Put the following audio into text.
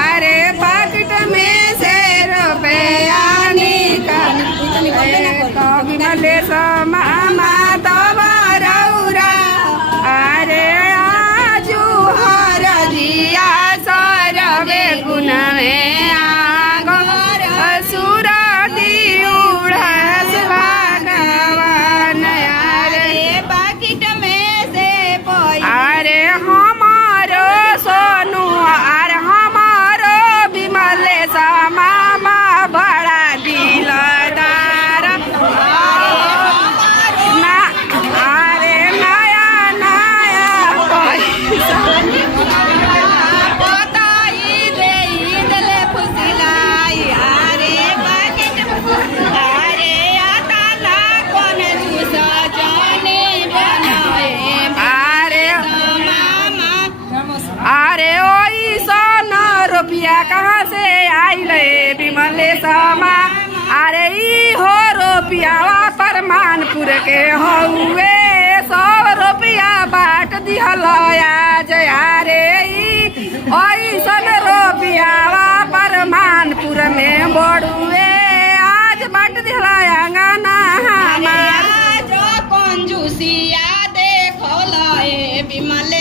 अरे पाकिट में से रुपया निकाल विमले मामा तबरौरा अरे आजू हर दिया सरवे गुनवे सुरती उड़स भगवान अरे पाकिट में से अरे हमारो सोनू अरे हमारो विमले मामा बड़ा दिलदार ना अरे नया नया बताई दे दिले फुसिलाई अरे पाकिट अरे आता ना कौन दूसरा जाने बनाए अरे अरे ओई सोना रुपया कहाँ से आइले विमले समा अरे ई हो रुपया परमानपुर के हौवे 100 रुपया बाट दिहल आज अरे ई ओइसन रुपया परमानपुर में बड़ुए आज बाट दिहल अंगना हमार जो कंजूसिया देखल विमले